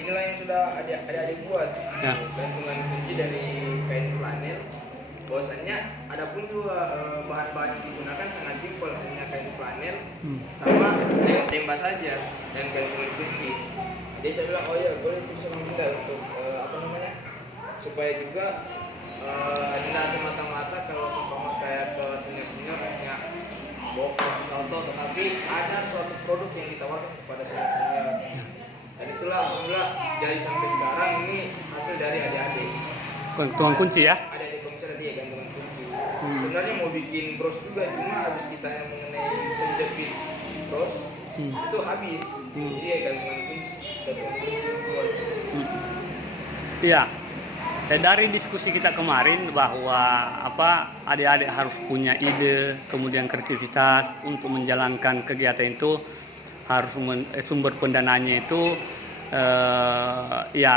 inilah yang sudah adik-adik buat. Ya. Gantungan kunci dari kain flanel. Bahwasannya ada pun juga bahan-bahan yang digunakan sangat simpel, hanya kain flanel sama tembak saja dan gantungan kunci. Jadi saya bilang, oh ya boleh itu bisa Dinda untuk supaya juga Dinda semata-mata kalau seumpama kayak ke senior-senior hanya bokor contoh, tetapi ada suatu produk yang ditawarkan kepada senior. Dan itulah alhamdulillah dari sampai sekarang ini hasil dari adik-adik. Gantungan kunci ya? Adik-adik komisaris dia gantungan kunci. Sebenarnya mau bikin bros juga, cuma habis ditanya mengenai penjepit bros itu habis. Jadi ya gantungan kunci buat. Iya. Dari diskusi kita kemarin bahwa adik-adik harus punya ide, kemudian kreativitas untuk menjalankan kegiatan itu, harus sumber pendanaannya itu ya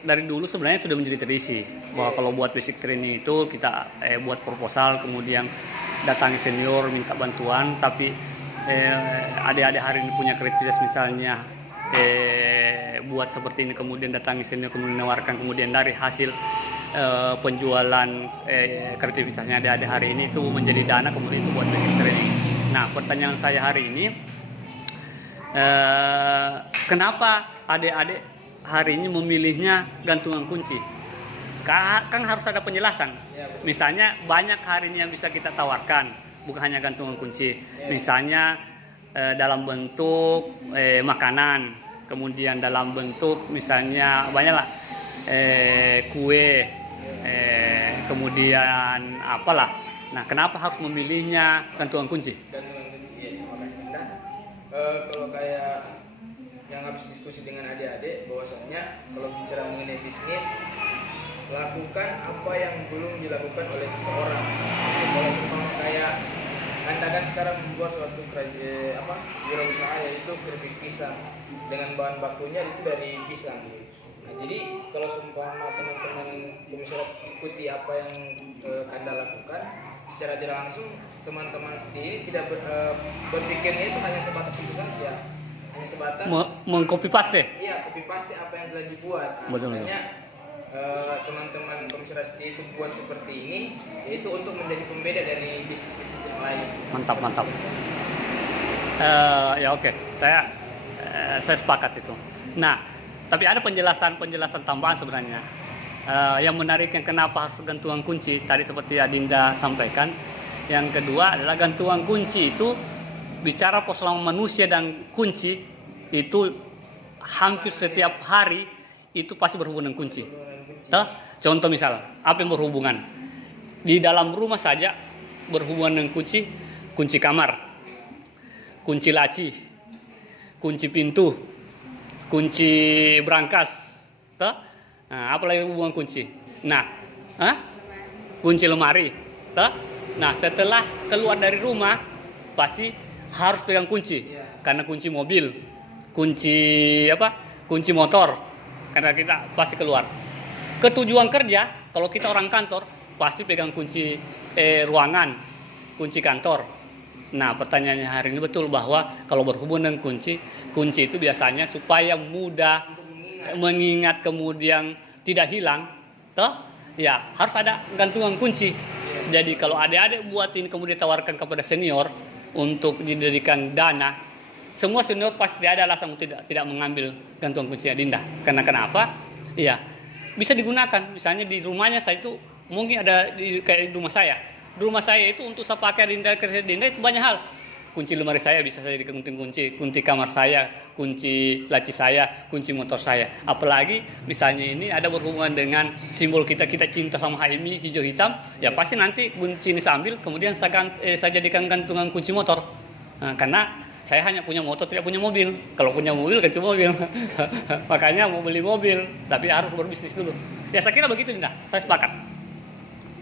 dari dulu sebenarnya sudah menjadi tradisi bahwa kalau buat basic training itu kita buat proposal, kemudian datangi senior minta bantuan. Tapi adik-adik hari ini punya kreativitas, misalnya buat seperti ini, kemudian datangi senior, kemudian menawarkan, kemudian dari hasil penjualan kreativitasnya adik-adik hari ini itu menjadi dana, kemudian itu buat basic training. Nah, pertanyaan saya hari ini, kenapa adik-adik hari ini memilihnya gantungan kunci? Kan harus ada penjelasan. Misalnya banyak hari ini yang bisa kita tawarkan, bukan hanya gantungan kunci. Misalnya dalam bentuk makanan, kemudian dalam bentuk misalnya banyaklah kue, kemudian apalah. Nah, kenapa harus memilihnya gantungan kunci? Gantungan kunci ya, makanya Dinda. Kalau kayak yang habis diskusi dengan adik-adik, bahwasannya kalau bicara mengenai bisnis, lakukan apa yang belum dilakukan oleh seseorang. Kalau umpama kayak Anda kan sekarang membuat suatu wirausaha, yaitu keripik pisang dengan bahan bakunya itu dari pisang. Nah, jadi kalau seumpama teman-teman komisaris ikuti apa yang Anda lakukan, secara tidak langsung teman-teman sendiri tidak berpikirnya itu hanya sebatas itu saja, hanya sebatas mengcopy paste. Iya, copy paste apa yang telah dibuat. Makanya teman-teman komisaris itu buat seperti ini, yaitu untuk menjadi pembeda dari bisnis-bisnis yang lain. Mantap. Ya oke. Saya sepakat itu. Nah, tapi ada penjelasan tambahan sebenarnya. Yang menarik, yang kenapa harus gantungan kunci tadi seperti Adinda sampaikan. Yang kedua adalah gantungan kunci itu bicara persoalan manusia dan kunci itu hampir setiap hari itu pasti berhubungan dengan kunci. Contoh misal, apa yang berhubungan? Di dalam rumah saja berhubungan dengan kunci kamar, kunci laci, kunci pintu, kunci brankas. Nah, apalagi hubungan kunci. Nah, kunci lemari. Nah, setelah keluar dari rumah pasti harus pegang kunci, karena kunci mobil, kunci motor, karena kita pasti keluar. Ketujuan kerja, kalau kita orang kantor pasti pegang kunci ruangan, kunci kantor. Nah, pertanyaannya hari ini betul bahwa kalau berhubungan dengan kunci itu biasanya supaya mudah mengingat, kemudian tidak hilang, ya harus ada gantungan kunci. Jadi kalau adik-adik buat ini kemudian tawarkan kepada senior untuk dijadikan dana, semua senior pasti ada alasan tidak mengambil gantungan kunci Dinda. Karena kenapa? Iya, bisa digunakan. Misalnya di rumahnya saya itu mungkin ada kayak di rumah saya. Di rumah saya itu untuk saya pakai Dinda itu banyak hal. Kunci lemari saya bisa saya jadikan kunci kamar saya, kunci laci saya, kunci motor saya. Apalagi misalnya ini ada berhubungan dengan simbol kita cinta sama HMI hijau hitam, ya pasti nanti kunci ini saya ambil, kemudian saya jadikan gantungan kunci motor. Nah, karena saya hanya punya motor, tidak punya mobil. Kalau punya mobil, kunci mobil. Makanya mau beli mobil, tapi harus berbisnis dulu. Ya saya kira begitu, Dinda. Saya sepakat.